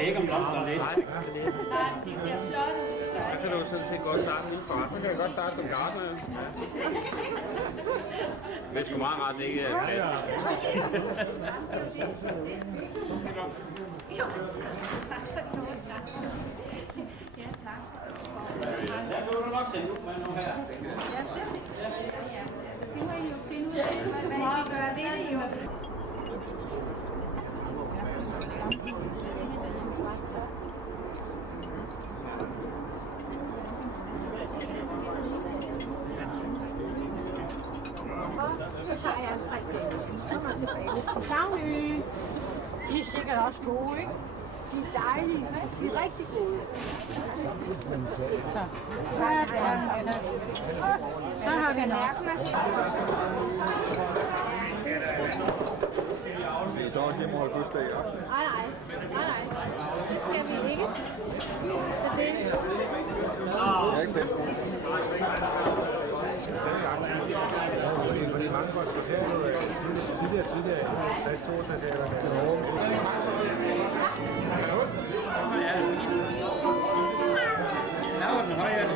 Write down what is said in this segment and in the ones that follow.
ved ikke, om blomsterne lidt. Nej, de ser flot ud. Så kan du sådan set godt starte en forretning. Man kan godt starte som gartner. Men det er sgu meget rart, det ikke er plads. Ja, tak. Der kan du nok sende ud med nu her. Ja, altså det må I jo finde ud af, hvad I vil gøre ved det jo. Så tager jeg en fredag, så kommer tilbage til Klavny. De er sikkert også gode, ikke? De er dejlige, de er rigtig gode. Så har vi nok. Så også hjemme og holde fødselsdag, ja? Nej. Det skal vi ikke. Så det... Jeg er ikke selv på. Fordi mange folk fortæller noget tidligere, 60-62 Der var den høje.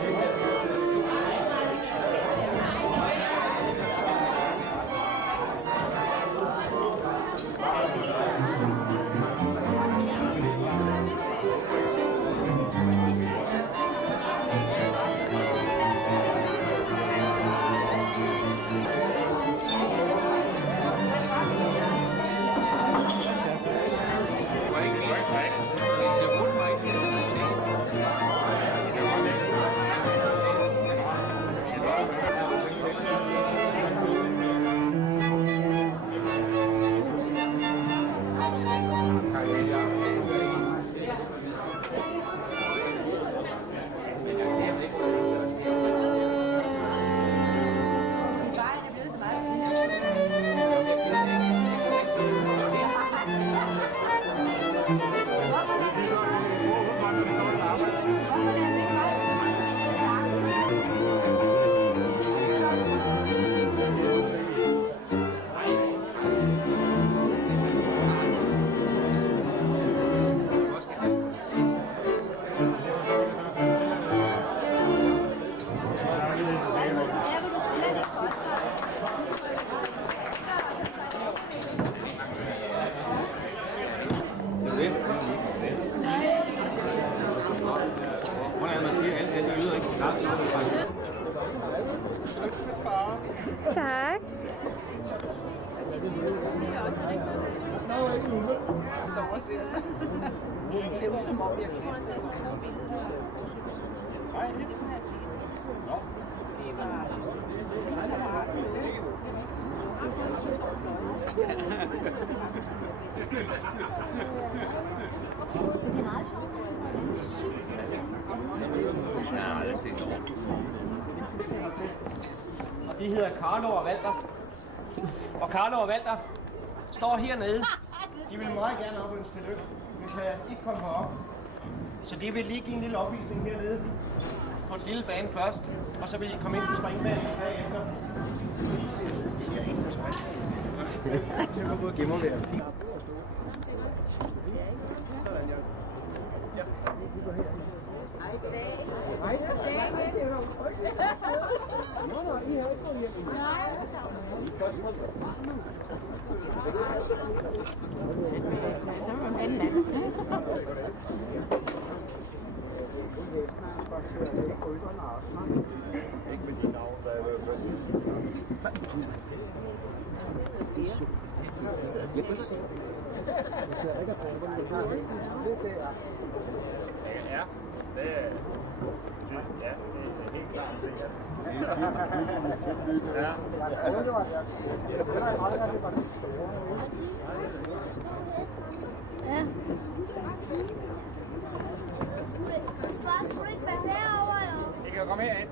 Tak. Det ser ud som om, jeg kvæster. Det er meget sjovt. Og de hedder Carlo og Walter. Og Carlo og Walter står hernede. De vil meget gerne op ønske tillykke. Vi kan ikke komme herop. Så de vil lige give en lille opvisning hernede på den lille bane først. Og så vil I komme ind på springbanen bagefter. Jeg har fået gemmer ved at fint. Hej, det er jo frygteligt. Nå, I har ikke gået hjem. Nej, der var en anden land. Ikke med de navn, der er i hvert fald. Jeg kan ikke se det. Jeg ser ikke, at det er lidt der. Ja, det er... Ja, det er helt klart sikkert. Ja. Ja. Far, skulle du ikke være herovre, eller? I kan komme herind.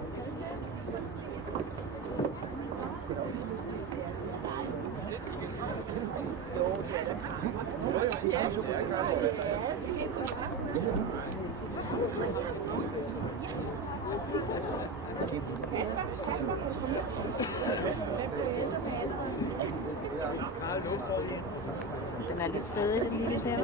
Den er lidt sædig, den lille pære.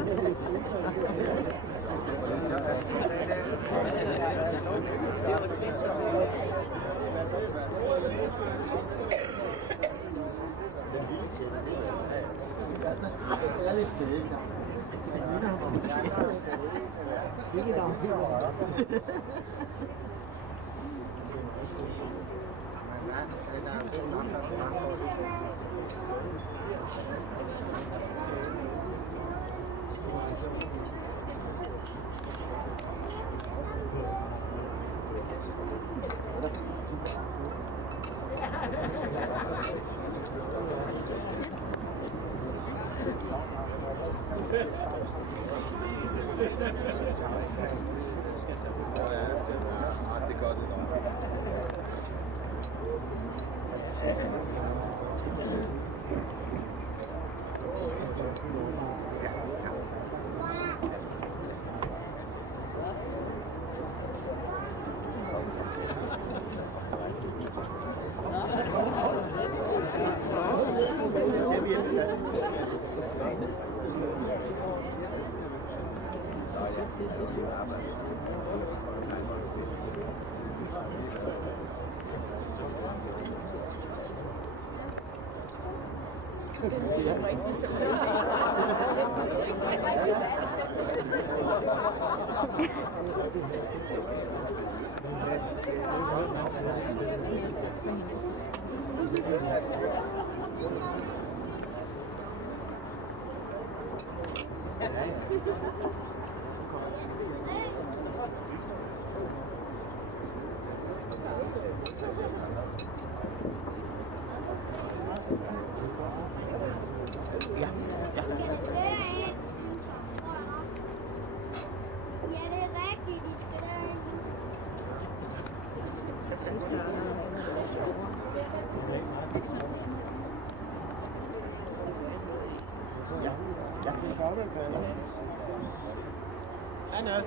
Anna.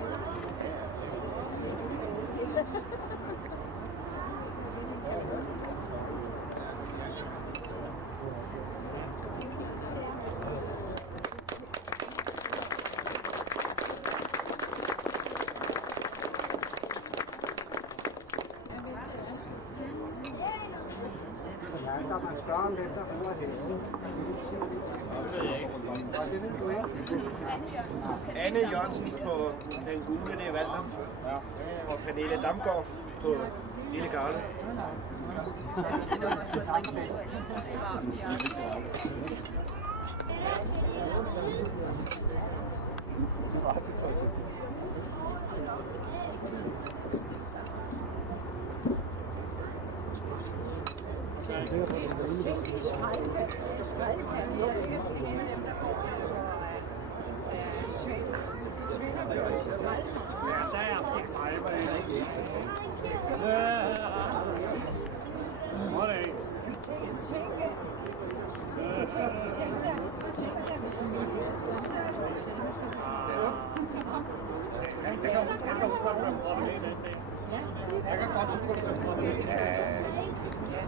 Anne Jørgensen på den gule, det er Valder. Og Pernille Damgaard på Lille Garde.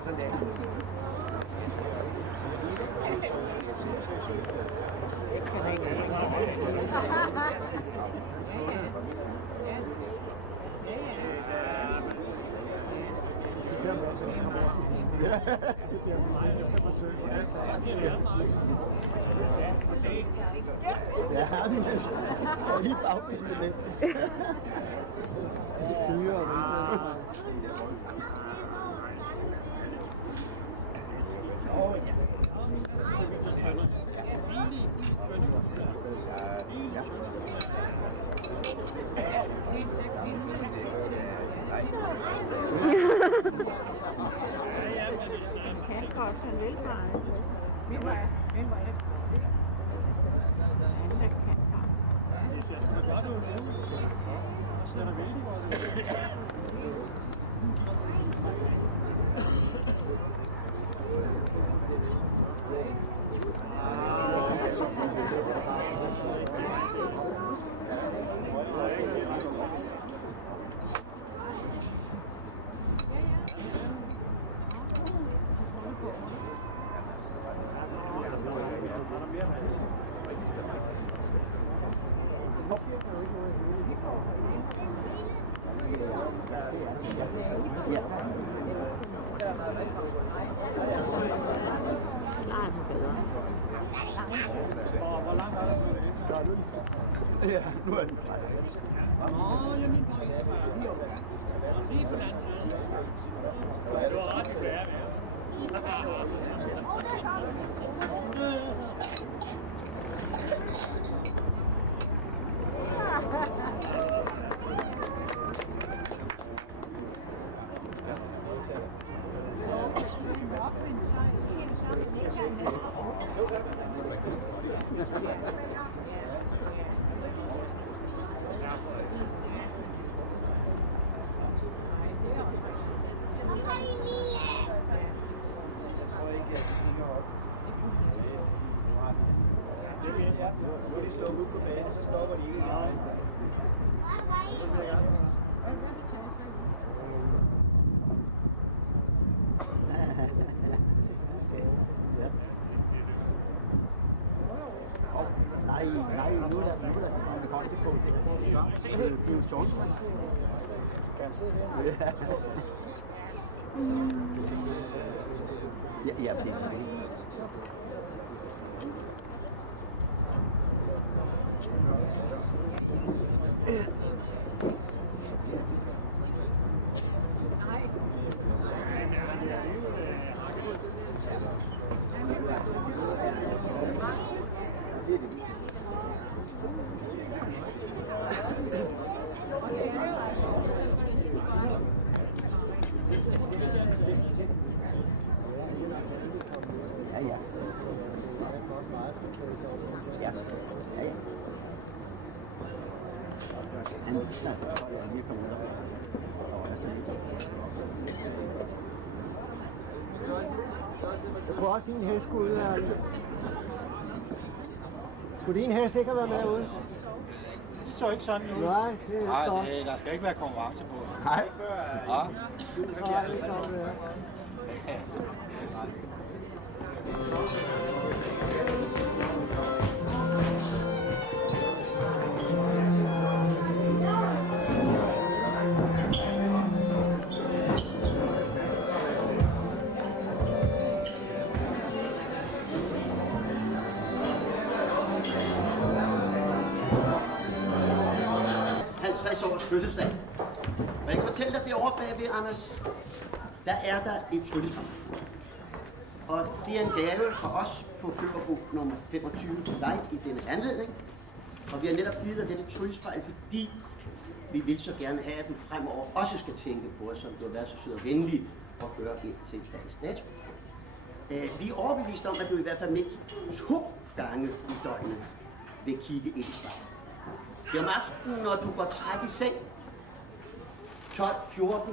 Sådan der. Ja, og lige bagvist lidt. Fyre og Ja. Hvor langt er det? Ja, nu er den klar. Jamen, lige på den anden side. Det var ret svært, Nu er de slået ud på banen, så stopper de ikke. Nej, nu er der kommet højde på det. Det er jo sjovt. Skal han sidde her? Ja, ja, det. Jeg tror også, din hest skulle ud her. Skulle din hest ikke have været med ude? Det så ikke sådan ud. Nej, det er godt. Nej, der skal ikke være konkurrence på. Nej. Ja. Fødselsdag. Og jeg kan fortælle dig, derovre bagved, Anders, der er der et tryllespejl. Og det er en gave fra os på Køberbo nummer 25 til dig i denne anledning. Og vi har netop givet dig dette tryllespejl, fordi vi vil så gerne have, at du fremover også skal tænke på os, som du har været så sød og venlig at gøre ind til dagens dato. Vi er overbevist om, at du i hvert fald mindst 2 gange i døgnet vil kigge ind i spejlet. Det er om aftenen, når du går træt i seng, 12-14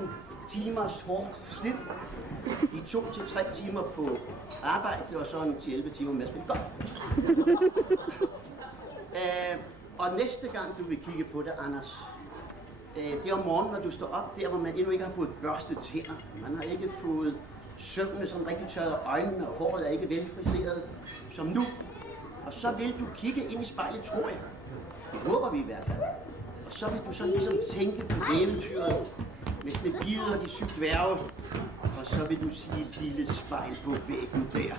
timers hårdt slid, de 2-3 timer på arbejde, og så en 11 timer med at spille golf. Og næste gang du vil kigge på det, Anders, det er om morgenen, når du står op der, hvor man endnu ikke har fået børstet tænder. Man har ikke fået søvnene sådan rigtig tørret øjnene, og håret er ikke velfriseret som nu. Og så vil du kigge ind i spejlet, tror jeg. Det håber vi i hvert fald. Og så vil du sådan ligesom tænke på eventyret med Snehvide og de 7 dværge. Og så vil du sige, lille spejl på væggen der.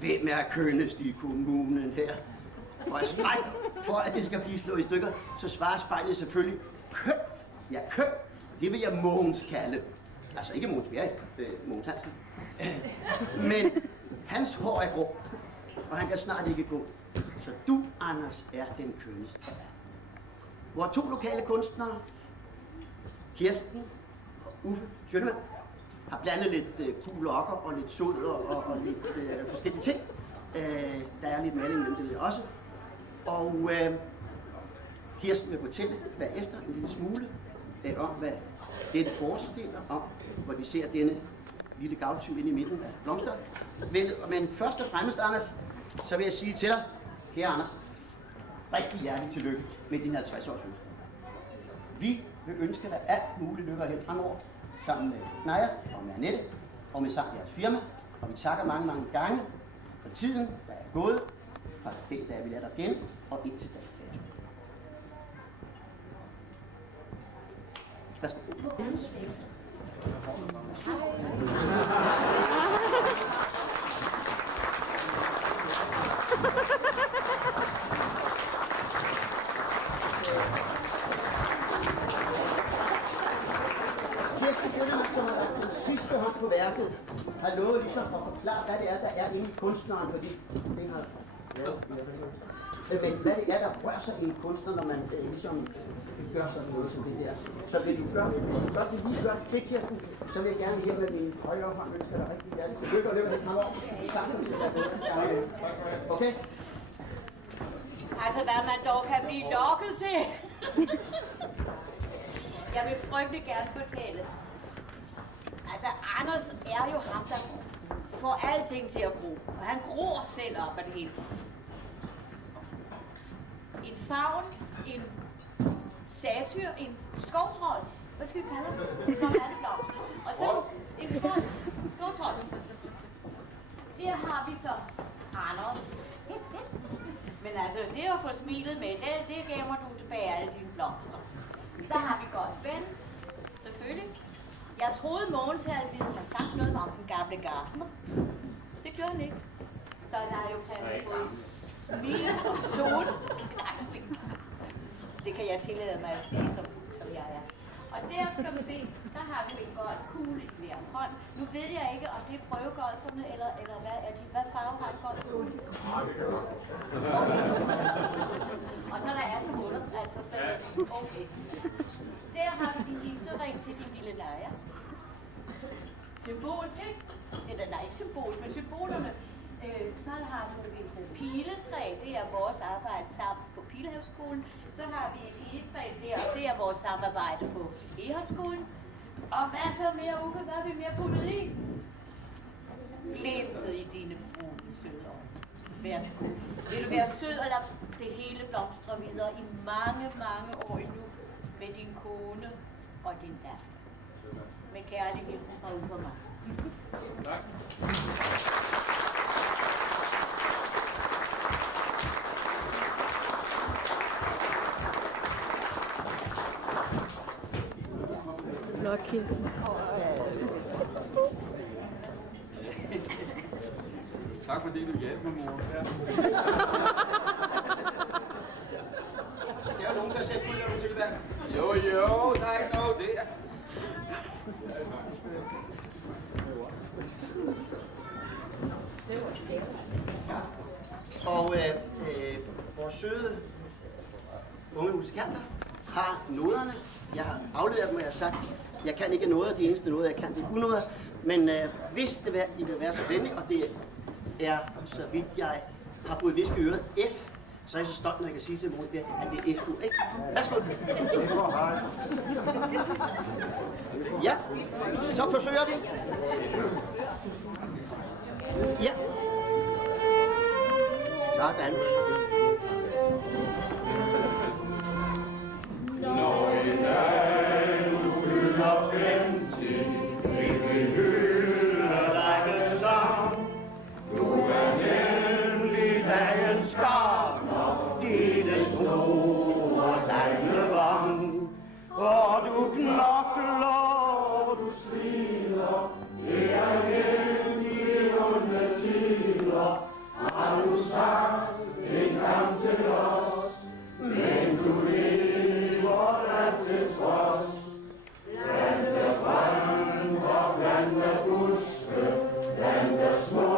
Hvem er kønnest i kommunen her? Og jeg skræk for, at det skal blive slået i stykker, så svarer spejlet selvfølgelig køn. Ja, køn. Det vil jeg Mogens kalde. Altså ikke Mogens Bjerg, Mogens Hansen. Men hans hår er grå, og han kan snart ikke gå. Så du, Anders, er den kønneste. Vore 2 lokale kunstnere, Kirsten og Uffe Schønemann, har blandet lidt kuglokker og lidt sod og lidt forskellige ting. Der er lidt maling mellem, det ved jeg også. Og Kirsten vil fortælle bagefter en lille smule om, hvad dette forestiller, om hvor vi ser denne lille gavtyv inde i midten af blomster. Men først og fremmest, Anders, så vil jeg sige til dig, kære Anders, rigtig hjertelig tillykke med din 50-års fødselsdag. Vi vil ønske dig alt muligt lykke og held fremover, sammen med Naja og med Annette, og med sammen jeres firma. Og vi takker mange, mange gange for tiden, der er gået, fra den dag vi lader dig igen, og indtil dags dato. Værsgo. Kirsten Søndermark, som har lagt den sidste hånd på værket, har lovet ligesom at forklare, hvad det er, der er inde i kunstneren, fordi det har men hvad det er, der rører sig i en kunstner, når man ligesom gør sådan noget som det der. Så vil du gøre det, Kirsten, så vil jeg gerne her med min højre hånd ønske dig rigtig hjertelig tillykke og løbe lidt fremover. Okay? Altså, hvad man dog kan blive lokket til. Jeg vil frygtelig gerne fortælle. Altså, Anders er jo ham, der får alting til at gro. Og han gror selv op af det hele. En favn, en satyr, en skovtrold. Hvad skal vi kalde ham? Blomsterblomst. Og så en skovtrold. Der har vi så Anders. Men altså, det at få smilet med, det gemmer du tilbage alle dine blomster. Så har vi godt ven, selvfølgelig. Jeg troede Mogens ville have sagt noget om den gamle gartner. Det gjorde han ikke. Så der er jo plantet både smil og solskærling. Det kan jeg tillade mig at sige, som jeg er. Og der skal du se, der har vi en golfkugle i hver hånd. Nu ved jeg ikke, om det er prøvegolferne, eller hvad er de? Hvad farve har en golfkugle? Og så er der 18 huller, altså okay. Der har vi din giftering til din lille lejer. Symbolsk, ikke? Eller nej, ikke symbolsk, men symbolerne. Så har vi et piletræ, det er vores arbejde sammen på Pilehavsskolen. Så har vi et egetræ der, og det er vores samarbejde på Egholmskolen. Og hvad så mere, Uffe? Hvad har vi mere puttet i? Glemtet i dine brune søde år. Værsgo. Vil du være sød og lade det hele blomstre videre i mange, mange år endnu med din kone og din datter. Med kærlig hilsen fra Uffe og mig. Tak. Flot hilsen. Tak fordi du hjalp mig, mor. Skal jo nogen til at sætte puljer til det værd? Jo, der er ikke noget der. Og vores søde unge musikanter har noderne. Jeg har afleveret dem, og jeg har sagt, jeg kan ikke noder. De eneste noder, jeg kan, det er unoder. Men hvis det I vil være så venlig, og det er, så vidt jeg har fået visk i øret, F, så er jeg så stolt, når jeg kan sige til Mogens, at det er F, du, ikke? Værsgo. Ja, så forsøger vi. Ja. Sådan. Når i dag du fylder 50, vil vi hylde dig med sang. Du er nemlig dagens gartner i det store Dagnevang. Og du knokler, og du slider, det er nemlig onde tider. Har du sagt engang til os, men du lever der til trods. Plante grøn og plante buske, plante små,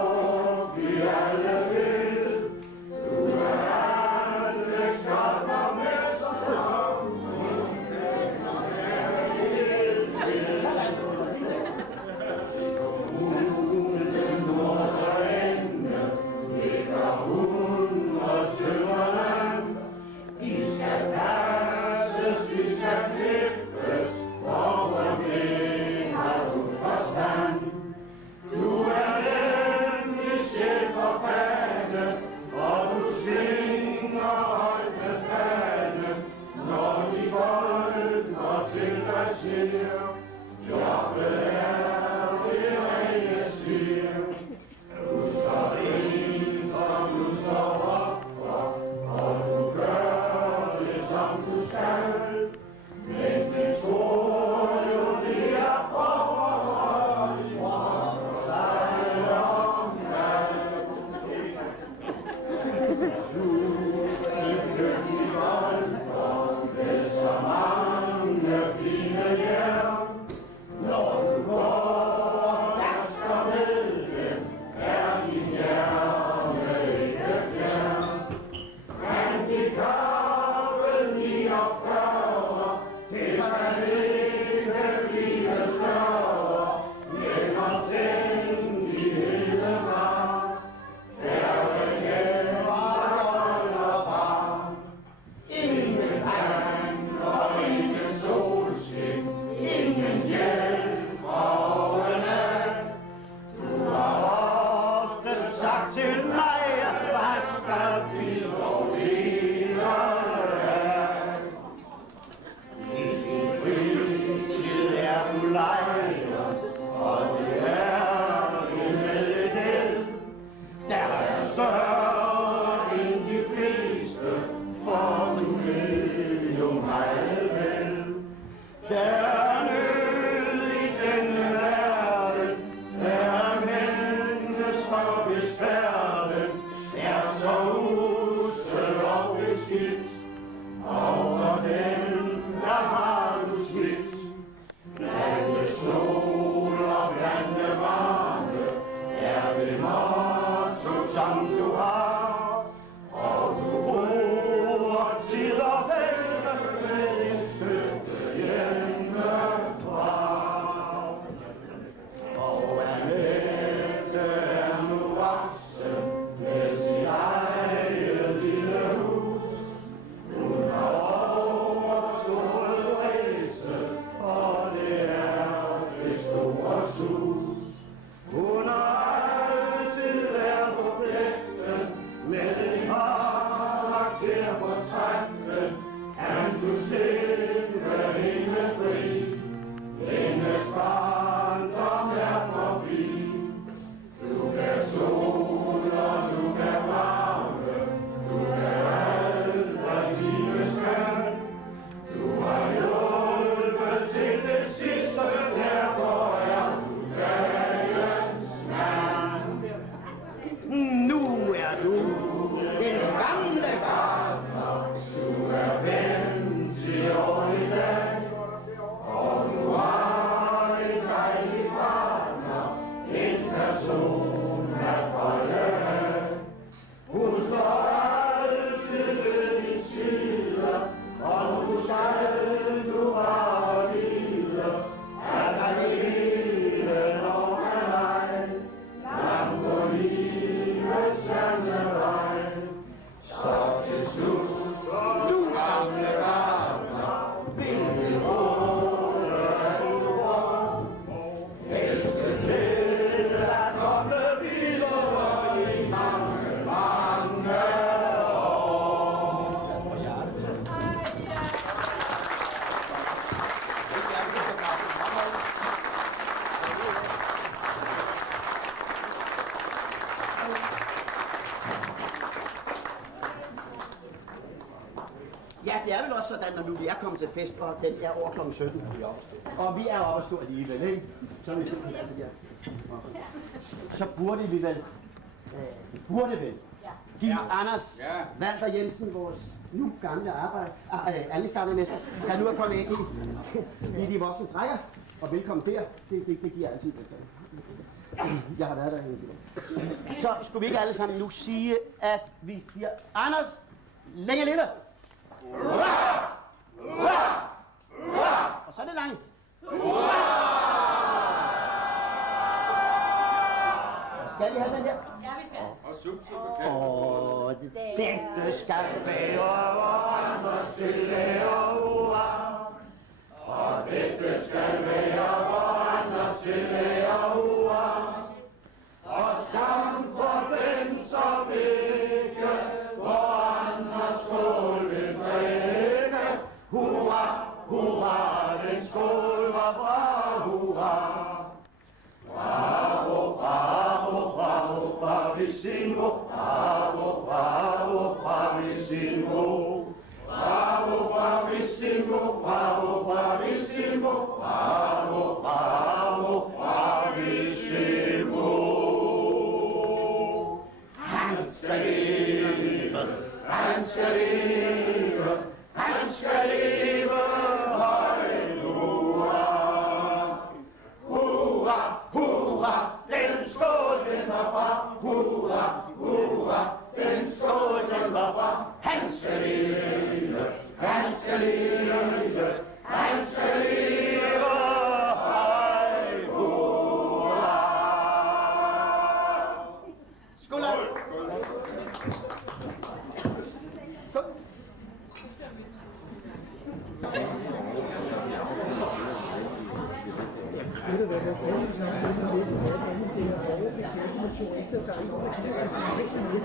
vi alle vil. Du er alle skarpermester. Kommunens nordre ende ligger 100 sønderland. De skal passes, de skal klippes, og for det har du forstand. Du er nemlig chef for banen, og du svinger højt med fanen, når de folk går til dig siger, jobbet er det rene svir. Du står ind, som du står offer, og du gør det, som du skal. Men det tror jo, det er offer. Der er nød i denne verden, der er mennesker hvis færden er så usel og beskidt. Og for dem, der har du slidt, blandt sol og blandt varme, er det motto, som du har. Og du bruger tid og vælge med en stykke hjemmefra. Og Annette er nu voksen med sit eget lille hus. Hun har overstået rejse, og det er det store sus. Hun har altid været på blækken med en karakter på trækken. Kan du slippe hende fri? Hendes barndom er forbi. Du kan sol og du kan varme, du kan alt, hvad livet skal. Du har hjulpet til det sidste, derfor er du dagens mand. Nu er du den gamle gartner. Du er 50 år i dag, og du har en dejlig partner, en person at holde af. Hun står altid ved din side, og nu skal du bare vide, at alene når man ej, langt går livets landevej. Så til slut, du gamle gartner, vil vi råde, at du får helse til at komme videre i mange, mange år. Ja, det er vel også sådan, når nu vi er kommet til fest, og den er over kl. 17. Og vi er oppe at stå alligevel, ikke? Så er vi simpelthen der. Så burde vi vel, give Anders Walter Jensen, vores nu gamle anlægsgartnermester, der nu er kommet ind i de voksnes rækker. Og velkommen der. Det giver altid det. Jeg har været der hele tiden. Så skulle vi ikke alle sammen nu sige, at vi siger, Anders, længe leve! Hurra! Hurra! Hurra! Og så er det langt. Hurra! Skal vi have den her? Ja, vi skal. Og subsuperkat. Og dette skal være Anders til lære, hurra! Og dette skal være Anders til lære, hurra! Og skam for den, som ikke hvor Anders skål vil drikke. Hurra, hurra, den skål var bra, hurra! Bravo, bravo, bravo, bravissimo. Bravo, bravo, bravissimo. Bravo, bravissimo, bravo, bravissimo. Bravo, bravo, bravissimo. Han skal leve, han skal leve, han skal leve, høj hurra. Hurra, hurra, den skål, den var bra. Hurra, hurra, den skål, den var bra. Han skal leve, han skal leve, han skal leve, høj hurra. Skål! Det er været forholdet samtidig med det, at det er overbeklædt med turister, der er ikke nogen, der kan sætte sig væk med det,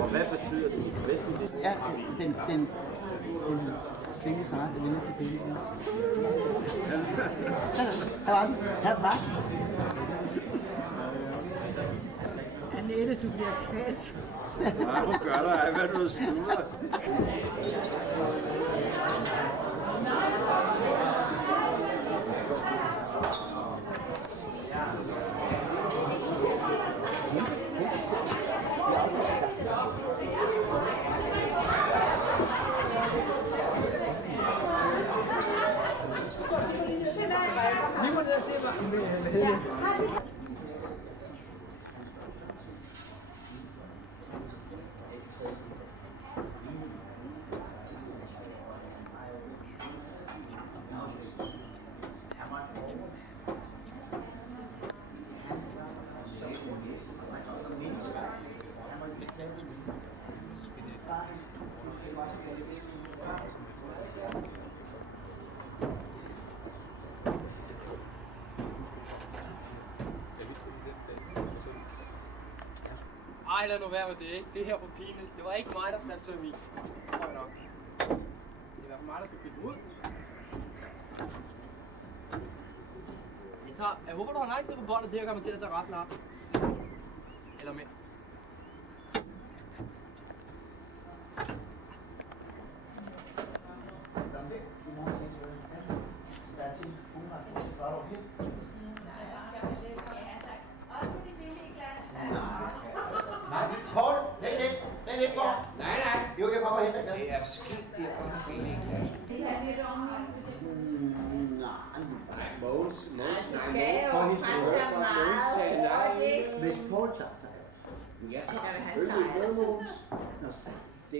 Og hvad betyder det? Ja, den Sara til venligste billede. Her var den. Her var den. Annette, du bliver fat. Nej, du gør dig, hvad du slutter. Vi må ned og se, hvad hedder det? Ej, lad nu være med det, ikke? Det her var pinligt. Det var ikke mig, der satte sig i min. Høj nok. Det er i hvert fald mig, der skal pille ud. Jeg håber, du har lang tid på båndet. Det her kommer til at tage resten af. Eller mere. Poul, læg lidt på. Nej. Jo, jeg kommer og henter glas. Det er skidt, det er under billige glas. Nej, Mogens får hende hørt, og Mogens sagde nej. Hvis Poul tager sig. Ja, selvfølgelig. Mogens. Nå, så. Det